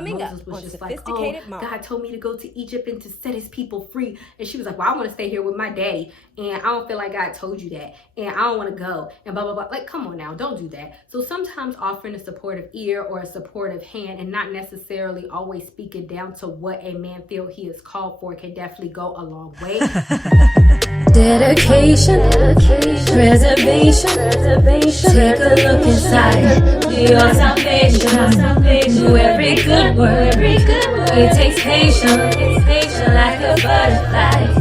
Coming up Moses was on just like, oh, Sophisticated Mom. God told me to go to Egypt and to set his people free. And she was like, well, I want to stay here with my daddy. And I don't feel like God told you that. And I don't want to go. And blah, blah, blah. Like, come on now, don't do that. So sometimes offering a supportive ear or a supportive hand and not necessarily always speaking down to what a man feels he is called for can definitely go a long way. Dedication, preservation, take a look inside your salvation. Do every good work, it takes patience, like a butterfly,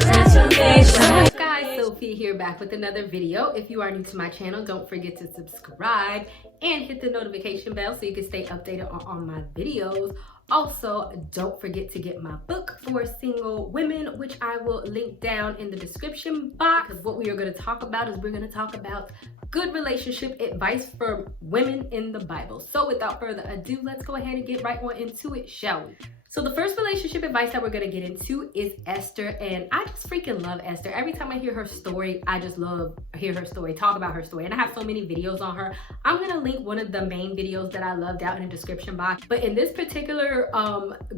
transformation. Hi guys, Sophie here back with another video. If you are new to my channel, don't forget to subscribe and hit the notification bell so you can stay updated on all my videos. Also, don't forget to get my book for single women, which I will link down in the description box. Because what we are going to talk about is we're going to talk about good relationship advice for women in the Bible. So without further ado, let's go ahead and get right on into it, shall we? So the first relationship advice that we're going to get into is Esther, and I just freaking love Esther. Every time I hear her story, I just love hear her story, talk about her story, and I have so many videos on her. I'm going to link one of the main videos that I loved out in the description box. But in this particular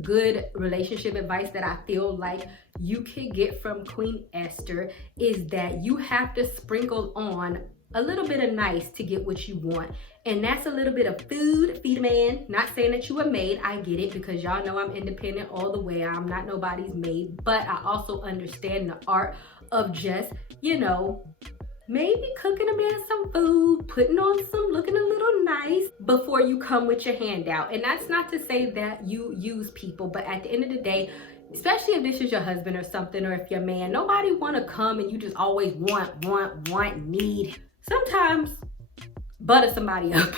good relationship advice that I feel like you can get from Queen Esther is that you have to sprinkle on a little bit of nice to get what you want. And that's a little bit of food, feed a man. Not saying that you a maid, I get it, because y'all know I'm independent all the way. I'm not nobody's maid, but I also understand the art of just, you know, maybe cooking a man some food, putting on some, looking a little nice before you come with your hand out. And that's not to say that you use people, but at the end of the day, especially if this is your husband or something, or if you're a man, nobody want to come and you just always want, need. Sometimes butter somebody up.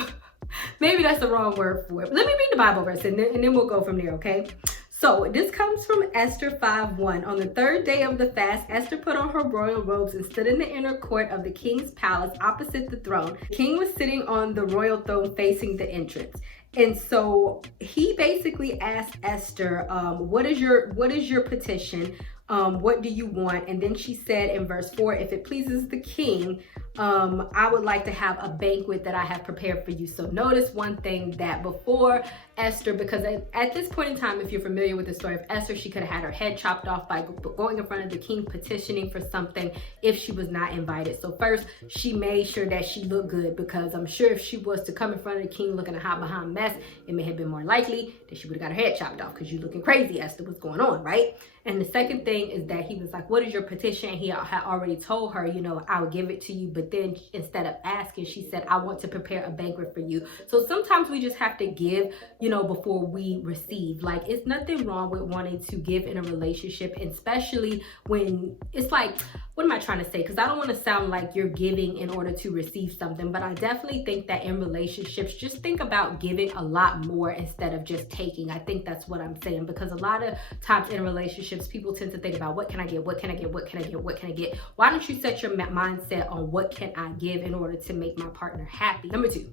Maybe that's the wrong word for it. Let me read the Bible verse and then we'll go from there, okay? So this comes from Esther 5:1. On the third day of the fast, Esther put on her royal robes and stood in the inner court of the king's palace opposite the throne. The king was sitting on the royal throne facing the entrance. And so he basically asked Esther, what is your petition? What do you want? And then she said in verse 4, if it pleases the king, I would like to have a banquet that I have prepared for you. So notice one thing, that before Esther, because at this point in time, if you're familiar with the story of Esther, she could have had her head chopped off by going in front of the king petitioning for something if she was not invited. So first, she made sure that she looked good, because I'm sure if she was to come in front of the king looking a hot behind mess, it may have been more likely that she would have got her head chopped off, because you're looking crazy, Esther. What's going on, right? And the second thing is that he was like, what is your petition? He had already told her, you know, I'll give it to you. But then instead of asking, she said, I want to prepare a banquet for you. So sometimes we just have to give, you know, before we receive. Like, it's nothing wrong with wanting to give in a relationship, especially when it's like, what am I trying to say? Because I don't want to sound like you're giving in order to receive something, but I definitely think that in relationships, just think about giving a lot more instead of just taking. I think that's what I'm saying, because a lot of times in relationships, people tend to think about what can I get, what can I get, what can I get, what can I get? Why don't you set your mindset on what can I give in order to make my partner happy? Number 2.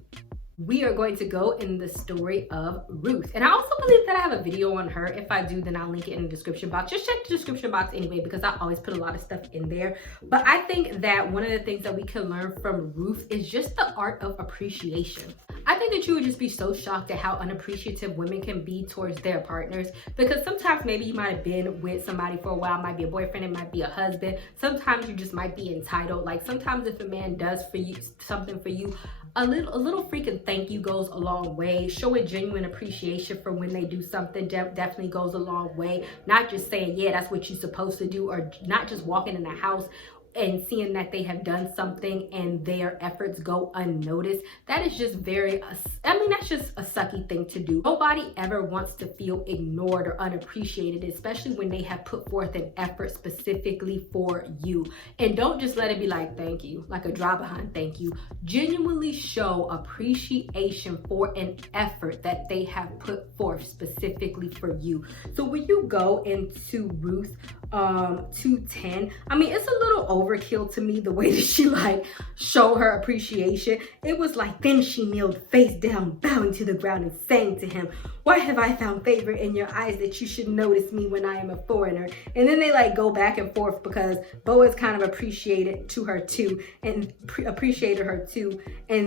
We are going to go in the story of Ruth. And I also believe that I have a video on her. If I do, then I'll link it in the description box. Just check the description box anyway, because I always put a lot of stuff in there. But I think that one of the things that we can learn from Ruth is just the art of appreciation. I think that you would just be so shocked at how unappreciative women can be towards their partners, because sometimes maybe you might have been with somebody for a while, it might be a boyfriend, it might be a husband. Sometimes you just might be entitled. Like, sometimes if a man does for you something for you, a little freaking thank you goes a long way. Showing genuine appreciation for when they do something definitely goes a long way. Not just saying, yeah, that's what you're supposed to do, or not just walking in the house and seeing that they have done something and their efforts go unnoticed. That is just that's just a sucky thing to do. Nobody ever wants to feel ignored or unappreciated, especially when they have put forth an effort specifically for you. And don't just let it be like, thank you, like a drive behind thank you. Genuinely show appreciation for an effort that they have put forth specifically for you. So when you go into Ruth 2:10, I mean, it's a little overkill to me, the way that she like show her appreciation. It was like, then she kneeled face down, bowing to the ground and saying to him, why have I found favor in your eyes that you should notice me when I am a foreigner? And then they like go back and forth because Boaz kind of appreciated her too. And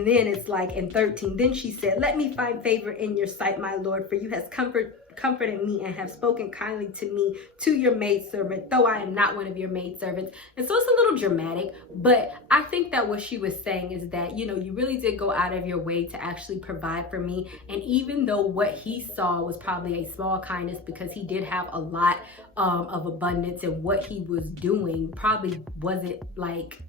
then it's like in 13, then she said, let me find favor in your sight, my Lord, for you has comforted me and have spoken kindly to me, to your maidservant, though I am not one of your maidservants. And so it's a little dramatic, but I think that what she was saying is that, you know, you really did go out of your way to actually provide for me. And even though what he saw was probably a small kindness, because he did have a lot of abundance, and what he was doing probably wasn't like,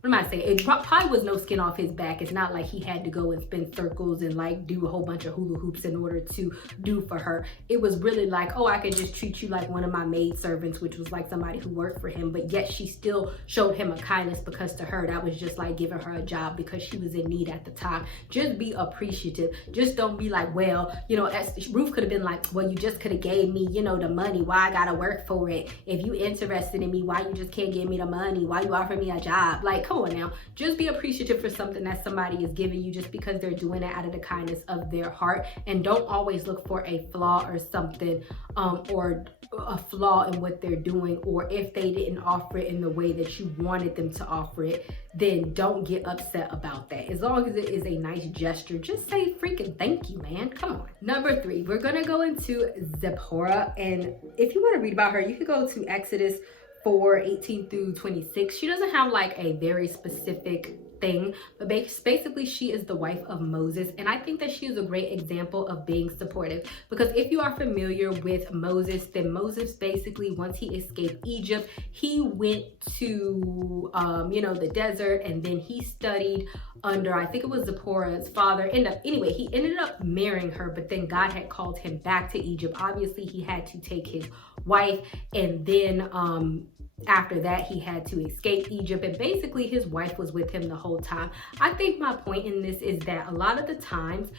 what am I saying? It probably was no skin off his back. It's not like he had to go and spin circles and like do a whole bunch of hula hoops in order to do for her. It was really like, oh, I could just treat you like one of my maid servants, which was like somebody who worked for him. But yet she still showed him a kindness, because to her, that was just like giving her a job because she was in need at the time. Just be appreciative. Just don't be like, well, you know, Ruth could have been like, well, you just could have gave me, you know, the money. Why I gotta work for it? If you interested in me, why you just can't give me the money? Why you offer me a job? Like, come on now. Just be appreciative for something that somebody is giving you, just because they're doing it out of the kindness of their heart. And don't always look for a flaw or something, or a flaw in what they're doing, or if they didn't offer it in the way that you wanted them to offer it, then don't get upset about that. As long as it is a nice gesture, just say freaking thank you, man. Come on. Number 3, we're gonna go into Zipporah. And if you want to read about her, you could go to Exodus 4:18 through 26. She doesn't have like a very specific thing, but basically she is the wife of Moses, and I think that she is a great example of being supportive, because if you are familiar with Moses, then Moses basically, once he escaped Egypt, he went to you know, the desert, and then he studied under, I think it was Zipporah's father. Anyway, he ended up marrying her, but then God had called him back to Egypt. Obviously he had to take his wife, and then after that he had to escape Egypt, and basically his wife was with him the whole time. I think my point in this is that a lot of the times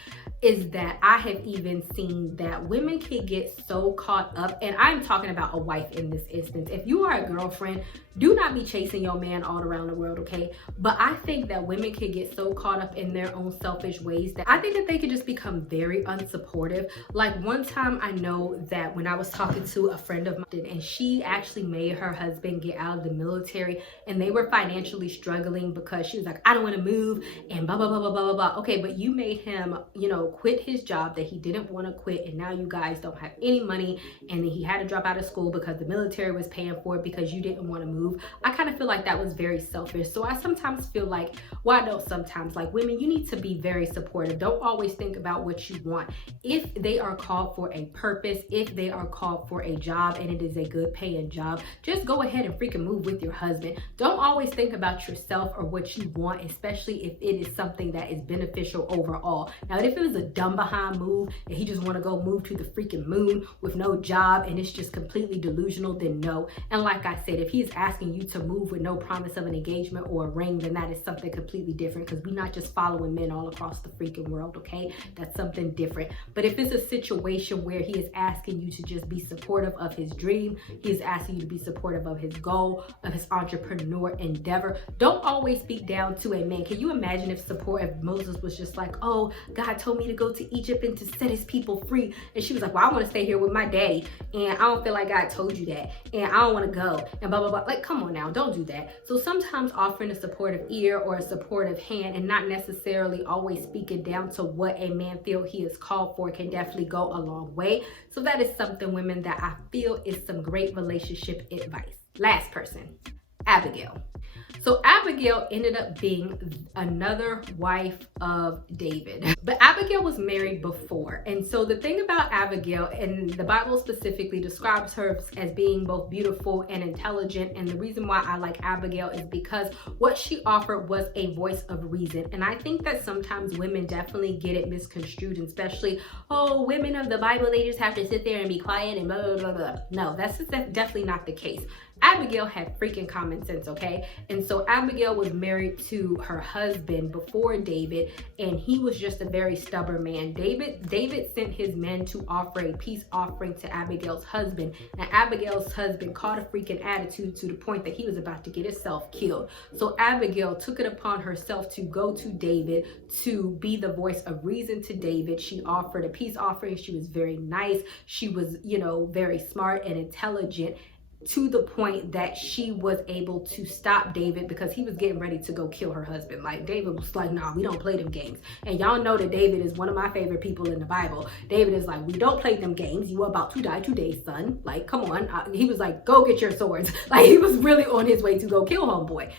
is that I have even seen that women can get so caught up, and I'm talking about a wife in this instance. If you are a girlfriend, do not be chasing your man all around the world, okay? But I think that women can get so caught up in their own selfish ways that I think that they can just become very unsupportive. Like one time I know that when I was talking to a friend of mine, and she actually made her husband get out of the military, and they were financially struggling because she was like, I don't want to move, and blah, blah, blah, blah, blah, blah. Okay, but you made him, you know, quit his job that he didn't want to quit, and now you guys don't have any money, and then he had to drop out of school because the military was paying for it because you didn't want to move. I kind of feel like that was very selfish. So I sometimes feel like, well, I don't sometimes, like women, you need to be very supportive. Don't always think about what you want. If they are called for a purpose, if they are called for a job and it is a good paying job, just go ahead and freaking move with your husband. Don't always think about yourself or what you want, especially if it is something that is beneficial overall. Now, if it was a dumb behind move and he just want to go move to the freaking moon with no job and it's just completely delusional, then no. And like I said, if he's asking you to move with no promise of an engagement or a ring, then that is something completely different, because we're not just following men all across the freaking world, okay? That's something different. But if it's a situation where he is asking you to just be supportive of his dream, he is asking you to be supportive of his goal, of his entrepreneur endeavor, don't always speak down to a man. Can you imagine if Moses was just like, oh, God told me to go to Egypt and to set his people free, and she was like, well, I want to stay here with my daddy, and I don't feel like God told you that, and I don't want to go, and blah, blah, blah. Like, come on now, don't do that. So sometimes offering a supportive ear or a supportive hand, and not necessarily always speaking down to what a man feels he is called for, can definitely go a long way. So that is something, women, that I feel is some great relationship advice. Last person, Abigail. So Abigail ended up being another wife of David. But Abigail was married before. And so the thing about Abigail, and the Bible specifically describes her as being both beautiful and intelligent. And the reason why I like Abigail is because what she offered was a voice of reason. And I think that sometimes women definitely get it misconstrued, especially, oh, women of the Bible, they just have to sit there and be quiet and blah, blah, blah, blah. No, that's definitely not the case. Abigail had freaking common sense, okay? And so Abigail was married to her husband before David, and he was just a very stubborn man. David sent his men to offer a peace offering to Abigail's husband, and Abigail's husband caught a freaking attitude to the point that he was about to get himself killed. So Abigail took it upon herself to go to David, to be the voice of reason to David. She offered a peace offering. She was very nice. She was, very smart and intelligent, to the point that she was able to stop David because he was getting ready to go kill her husband. Like, David was like, nah, we don't play them games. And y'all know that David is one of my favorite people in the Bible. David is like, we don't play them games. You are about to die today, son. Like, come on. He was like, go get your swords. Like, he was really on his way to go kill homeboy.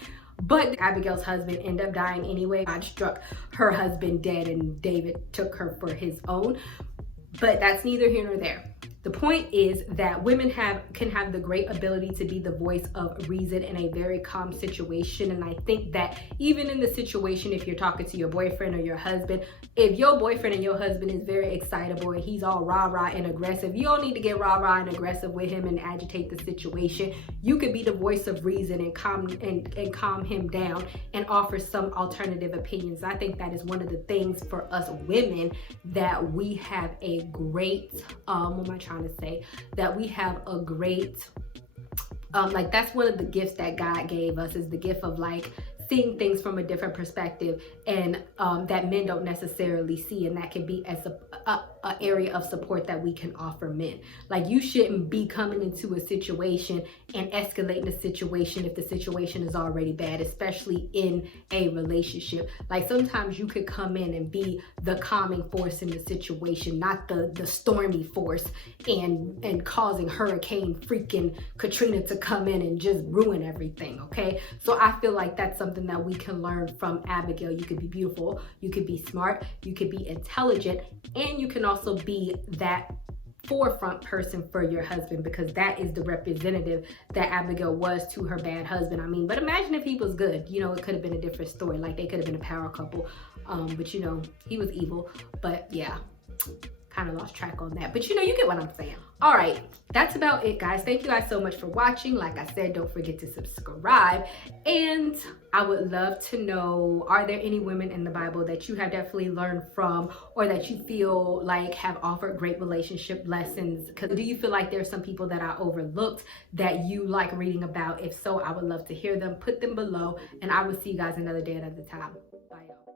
But Abigail's husband ended up dying anyway. God struck her husband dead, and David took her for his own. But that's neither here nor there. The point is that women can have the great ability to be the voice of reason in a very calm situation. And I think that even in the situation, if you're talking to your boyfriend or your husband, if your boyfriend and your husband is very excitable and he's all rah-rah and aggressive, you don't need to get rah-rah and aggressive with him and agitate the situation. You could be the voice of reason and calm him down and offer some alternative opinions. I think that is one of the things for us women that we have a great, that we have a great, that's one of the gifts that God gave us, is the gift of like seeing things from a different perspective, and that men don't necessarily see, and that can be as a area of support that we can offer men. Like, you shouldn't be coming into a situation and escalating the situation if the situation is already bad, especially in a relationship. Like, sometimes you could come in and be the calming force in the situation, not the stormy force and causing Hurricane freaking Katrina to come in and just ruin everything, okay? So I feel like that's something that we can learn from Abigail. You could be beautiful, you could be smart, you could be intelligent, and you can also be that forefront person for your husband, because that is the representative that Abigail was to her bad husband. I mean, but imagine if he was good. It could have been a different story. Like, they could have been a power couple. But he was evil. But yeah, kind of lost track on that. But you get what I'm saying. All right, that's about it, guys. Thank you guys so much for watching. Like I said, don't forget to subscribe. And I would love to know, are there any women in the Bible that you have definitely learned from, or that you feel like have offered great relationship lessons? Because do you feel like there's some people that I overlooked that you like reading about? If so, I would love to hear them. Put them below, and I will see you guys another day at a time. Bye, y'all.